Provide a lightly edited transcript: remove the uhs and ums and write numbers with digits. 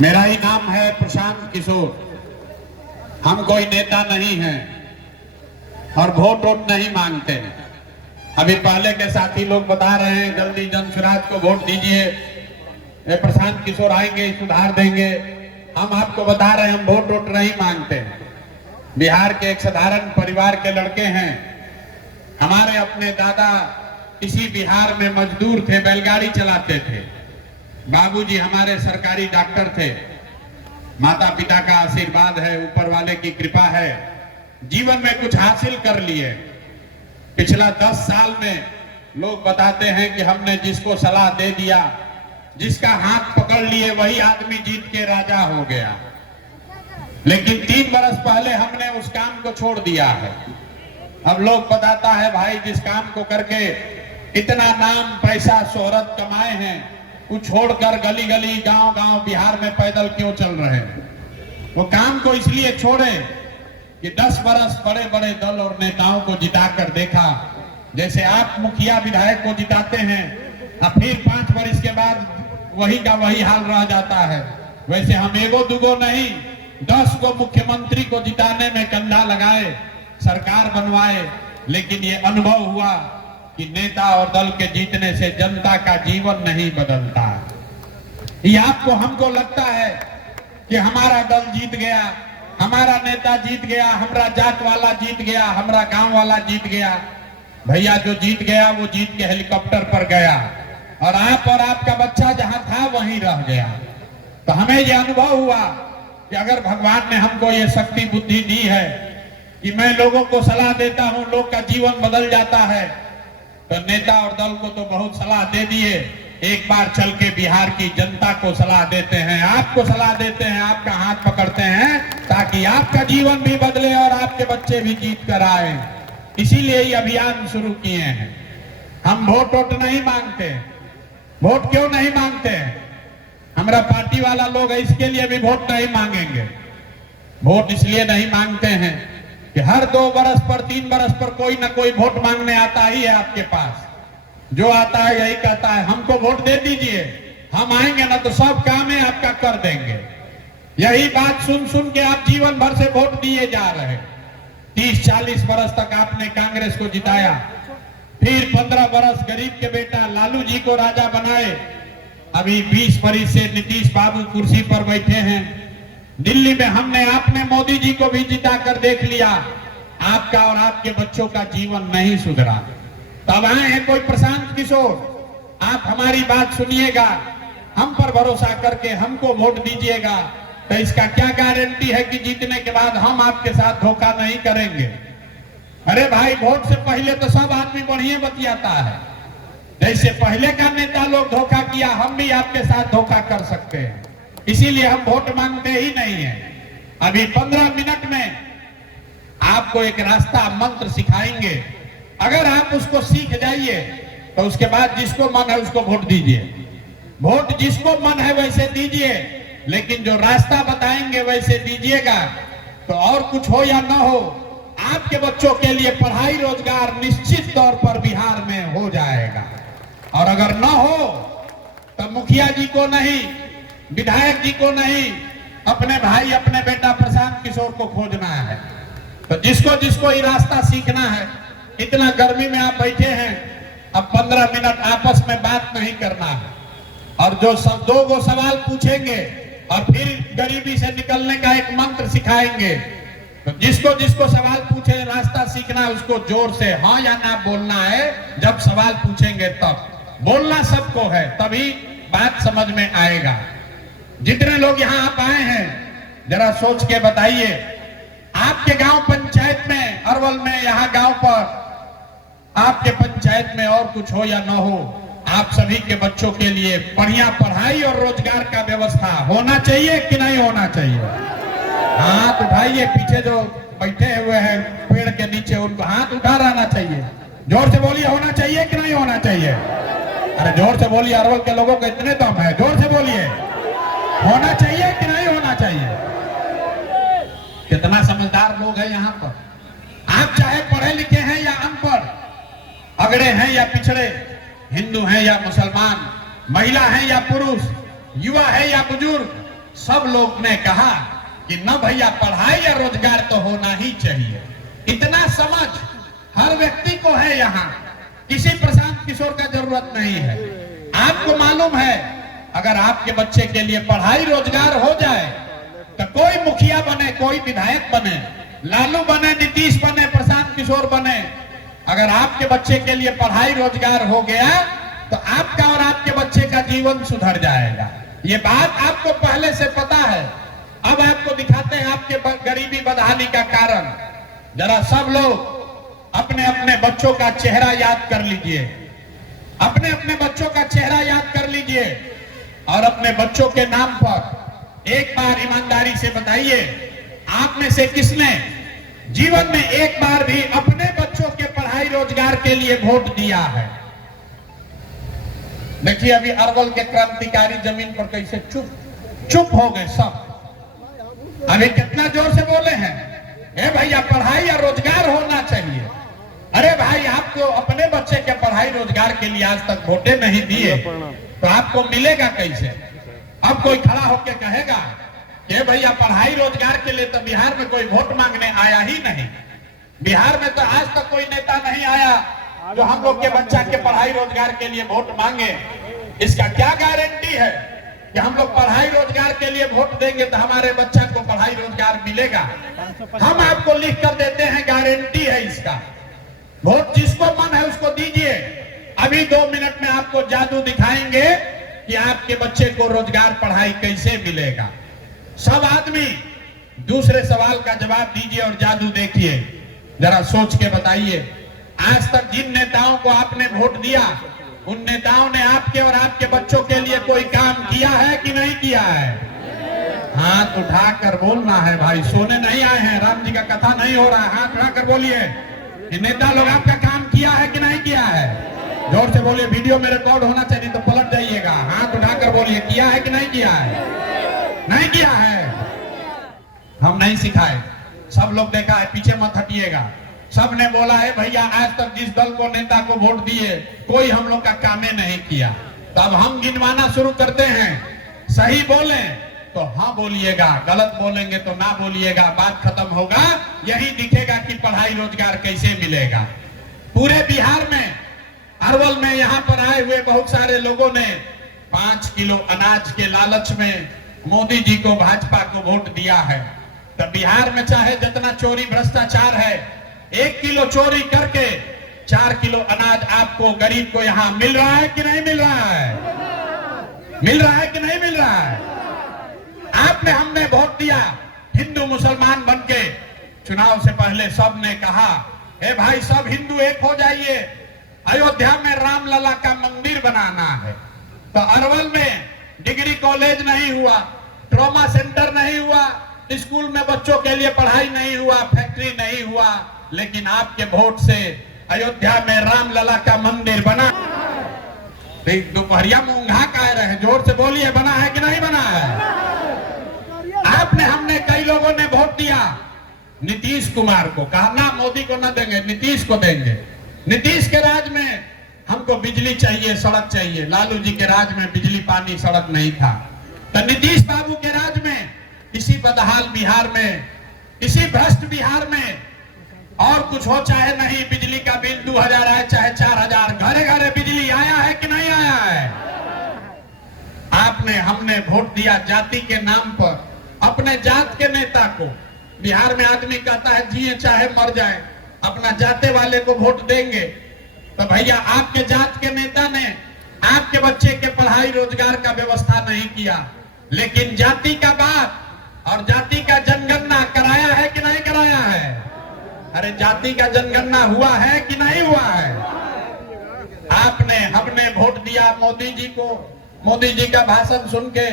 मेरा ही नाम है प्रशांत किशोर। हम कोई नेता नहीं हैं और वोट वोट नहीं मांगते हैं। अभी पहले के साथी लोग बता रहे हैं जल्दी जनसुराज को वोट दीजिए, प्रशांत किशोर आएंगे सुधार देंगे। हम आपको बता रहे हैं हम वोट वोट नहीं मांगते हैं। बिहार के एक साधारण परिवार के लड़के हैं। हमारे अपने दादा इसी बिहार में मजदूर थे, बैलगाड़ी चलाते थे। बाबूजी हमारे सरकारी डॉक्टर थे। माता पिता का आशीर्वाद है, ऊपर वाले की कृपा है, जीवन में कुछ हासिल कर लिए। पिछला 10 साल में लोग बताते हैं कि हमने जिसको सलाह दे दिया, जिसका हाथ पकड़ लिए, वही आदमी जीत के राजा हो गया। लेकिन 3 बरस पहले हमने उस काम को छोड़ दिया है। अब लोग बताता है भाई जिस काम को करके इतना नाम पैसा शोहरत कमाए हैं, वो छोड़कर गली गली गांव गांव बिहार में पैदल क्यों चल रहे हैं। वो काम को इसलिए छोड़े कि 10 बरस बड़े बड़े दल और नेताओं को जिताकर देखा। जैसे आप मुखिया विधायक को जिताते हैं और फिर 5 वर्ष के बाद वही का वही हाल रह जाता है, वैसे हम एगो दुगो नहीं 10 को मुख्यमंत्री को जिताने में कंधा लगाए, सरकार बनवाए। लेकिन ये अनुभव हुआ कि नेता और दल के जीतने से जनता का जीवन नहीं बदलता। ये आपको हमको लगता है कि हमारा दल जीत गया, हमारा नेता जीत गया, हमारा जात वाला जीत गया, हमारा गांव वाला जीत गया। भैया जो जीत गया वो जीत के हेलीकॉप्टर पर गया और आपका बच्चा जहां था वहीं रह गया। तो हमें यह अनुभव हुआ कि अगर भगवान ने हमको ये शक्ति बुद्धि दी है कि मैं लोगों को सलाह देता हूं, लोग का जीवन बदल जाता है, तो नेता और दल को तो बहुत सलाह दे दिए। एक बार चल के बिहार की जनता को सलाह देते हैं, आपको सलाह देते हैं, आपका हाथ पकड़ते हैं ताकि आपका जीवन भी बदले और आपके बच्चे भी जीत कर आए। इसीलिए ये अभियान शुरू किए हैं। हम वोट वोट नहीं मांगते। वोट क्यों नहीं मांगते हैं? हमारा पार्टी वाला लोग है, इसके लिए भी वोट नहीं मांगेंगे। वोट इसलिए नहीं मांगते हैं कि हर 2 बरस पर 3 बरस पर कोई ना कोई वोट मांगने आता ही है आपके पास। जो आता है यही कहता है हमको वोट दे दीजिए, हम आएंगे ना तो सब काम है आपका कर देंगे। यही बात सुन सुन के आप जीवन भर से वोट दिए जा रहे हैं। 30-40 बरस तक आपने कांग्रेस को जिताया, फिर 15 बरस गरीब के बेटा लालू जी को राजा बनाए। अभी 20 बरस से नीतीश बाबू कुर्सी पर बैठे हैं। दिल्ली में हमने आपने मोदी जी को भी जिता कर देख लिया, आपका और आपके बच्चों का जीवन नहीं सुधरा। तब आए हैं कोई प्रशांत किशोर, आप हमारी बात सुनिएगा, हम पर भरोसा करके हमको वोट दीजिएगा। तो इसका क्या गारंटी है कि जीतने के बाद हम आपके साथ धोखा नहीं करेंगे? अरे भाई वोट से पहले तो सब आदमी बढ़िया बतियाता है। जैसे पहले का नेता लोग धोखा किया, हम भी आपके साथ धोखा कर सकते हैं। इसीलिए हम वोट मांगते ही नहीं है। अभी 15 मिनट में आपको एक रास्ता मंत्र सिखाएंगे। अगर आप उसको सीख जाइए तो उसके बाद जिसको मन है उसको वोट दीजिए। वोट जिसको मन है वैसे दीजिए, लेकिन जो रास्ता बताएंगे वैसे दीजिएगा। तो और कुछ हो या ना हो, आपके बच्चों के लिए पढ़ाई रोजगार निश्चित तौर पर बिहार में हो जाएगा। और अगर ना हो तो मुखिया जी को नहीं, विधायक जी को नहीं, अपने भाई अपने बेटा प्रशांत किशोर को खोजना है। तो जिसको जिसको ये रास्ता सीखना है, इतना गर्मी में आप बैठे हैं, अब 15 मिनट आपस में बात नहीं करना है और जो 2 सवाल पूछेंगे और फिर गरीबी से निकलने का एक मंत्र सिखाएंगे। तो जिसको जिसको सवाल पूछे रास्ता सीखना है, उसको जोर से हाँ या ना बोलना है। जब सवाल पूछेंगे तब बोलना सबको है, तभी बात समझ में आएगा। जितने लोग यहाँ आप आए हैं जरा सोच के बताइए, आपके गांव पंचायत में, अरवल में, यहाँ गांव पर आपके पंचायत में और कुछ हो या ना हो, आप सभी के बच्चों के लिए बढ़िया पढ़ाई और रोजगार का व्यवस्था होना चाहिए कि नहीं होना चाहिए? हाथ उठाइए। पीछे जो बैठे हुए हैं पेड़ के नीचे, उनको हाथ उठा रहना चाहिए। जोर से बोलिए, होना चाहिए कि नहीं होना चाहिए? अरे जोर से बोलिए, अरवल के लोगों को इतने दम है, जोर से बोलिए, होना चाहिए कि नहीं होना चाहिए? कितना समझदार लोग हैं यहाँ पर। आप चाहे पढ़े लिखे हैं या अनपढ़, अगड़े हैं या पिछड़े, हिंदू हैं या मुसलमान, महिला हैं या पुरुष, युवा है या बुजुर्ग, सब लोग ने कहा कि न भैया पढ़ाई या रोजगार तो होना ही चाहिए। इतना समझ हर व्यक्ति को है, यहाँ किसी प्रशांत किशोर का जरूरत नहीं है। आपको मालूम है अगर आपके बच्चे के लिए पढ़ाई रोजगार हो जाए तो कोई मुखिया बने, कोई विधायक बने, लालू बने, नीतीश बने, प्रशांत किशोर बने, अगर आपके बच्चे के लिए पढ़ाई रोजगार हो गया तो आपका और आपके बच्चे का जीवन सुधर जाएगा। ये बात आपको पहले से पता है। अब आपको दिखाते हैं आपके गरीबी बदहाली का कारण। जरा सब लोग अपने अपने बच्चों का चेहरा याद कर लीजिए, अपने अपने बच्चों का चेहरा याद कर लीजिए और अपने बच्चों के नाम पर एक बार ईमानदारी से बताइए, आप में से किसने जीवन में एक बार भी अपने बच्चों के पढ़ाई रोजगार के लिए वोट दिया है? देखिए अभी अरवल के क्रांतिकारी जमीन पर कैसे चुप हो गए सब। अभी कितना जोर से बोले हैं, ए भैया पढ़ाई या रोजगार होना चाहिए। अरे भाई आपको अपने बच्चे के पढ़ाई रोजगार के लिए आज तक वोटे नहीं दिए तो आपको मिलेगा कैसे? अब कोई खड़ा होकर कहेगा कि भैया पढ़ाई रोजगार के लिए तो बिहार में कोई वोट मांगने आया ही नहीं। बिहार में तो आज तक कोई नेता नहीं आया जो हम लोग के बच्चा के पढ़ाई रोजगार के लिए वोट मांगे। इसका क्या गारंटी है कि हम लोग पढ़ाई रोजगार के लिए वोट देंगे तो हमारे बच्चा को पढ़ाई रोजगार मिलेगा? हम आपको लिख कर देते हैं, गारंटी है इसका। वोट जिसको मन है उसको दीजिए। अभी 2 मिनट में आपको जादू दिखाएंगे कि आपके बच्चे को रोजगार पढ़ाई कैसे मिलेगा। सब आदमी दूसरे सवाल का जवाब दीजिए और जादू देखिए। जरा सोच के बताइए, आज तक जिन नेताओं को आपने वोट दिया उन नेताओं ने आपके और आपके बच्चों के लिए कोई काम किया है कि नहीं किया है? हाथ उठाकर बोलना है भाई, सोने नहीं आए हैं, राम जी का कथा नहीं हो रहा है। हाथ उठाकर बोलिए कि नेता लोग आपका काम किया है कि नहीं किया है? जोर से बोलिए, वीडियो में रिकॉर्ड होना चाहिए तो पलट जाइएगा। हाथ उठाकर बोलिए, किया है कि नहीं किया है? नहीं किया है। हम नहीं सिखाए, सब लोग देखा है, पीछे मत हटिएगा। सब ने बोला है भैया आज तक जिस दल को नेता को वोट दिए कोई हम लोग का कामे नहीं किया। तब हम गिनवाना शुरू करते हैं। सही बोले तो हाँ बोलिएगा, गलत बोलेंगे तो ना बोलिएगा। बात खत्म होगा, यही दिखेगा कि पढ़ाई रोजगार कैसे मिलेगा। पूरे बिहार में, अरवल में यहाँ पर आए हुए बहुत सारे लोगों ने 5 किलो अनाज के लालच में मोदी जी को, भाजपा को वोट दिया है। तब बिहार में चाहे जितना चोरी भ्रष्टाचार है, 1 किलो चोरी करके 4 किलो अनाज आपको गरीब को यहाँ मिल रहा है कि नहीं मिल रहा है? मिल रहा है कि नहीं मिल रहा है? आपने हमने वोट दिया, हिंदू मुसलमान बनके चुनाव से पहले सब ने कहा ए भाई सब हिंदू एक हो जाइए, अयोध्या में रामलला का मंदिर बनाना है। तो अरवल में डिग्री कॉलेज नहीं हुआ, ट्रॉमा सेंटर नहीं हुआ, स्कूल में बच्चों के लिए पढ़ाई नहीं हुआ, फैक्ट्री नहीं हुआ, लेकिन आपके वोट से अयोध्या में रामलला का मंदिर बना। दोपहरिया में ऊंघा कह रहे हैं, जोर से बोलिए, बना है कि नहीं बना है? आपने हमने कई लोगों ने वोट दिया नीतीश कुमार को, कहा ना मोदी को ना देंगे, नीतीश को देंगे। नीतीश के राज में हमको बिजली चाहिए, सड़क चाहिए। लालू जी के राज में बिजली पानी सड़क नहीं था। तो नीतीश बाबू के राज में इसी बदहाल बिहार में, इसी भ्रष्ट बिहार में और कुछ हो चाहे नहीं, बिजली का बिल 2000 आए चाहे 4000, घरे घरे बिजली आया है कि नहीं आया है? आपने हमने वोट दिया जाति के नाम पर, अपने जात के नेता को। बिहार में आदमी कहता है जिए चाहे मर जाए, अपना जाते वाले को वोट देंगे। तो भैया आपके जात के नेता ने आपके बच्चे के पढ़ाई रोजगार का व्यवस्था नहीं किया, लेकिन जाति का बात और जाति का जनगणना कराया है कि नहीं कराया है? अरे जाति का जनगणना हुआ है कि नहीं हुआ है? आपने हमने वोट दिया मोदी जी को। मोदी जी का भाषण सुन के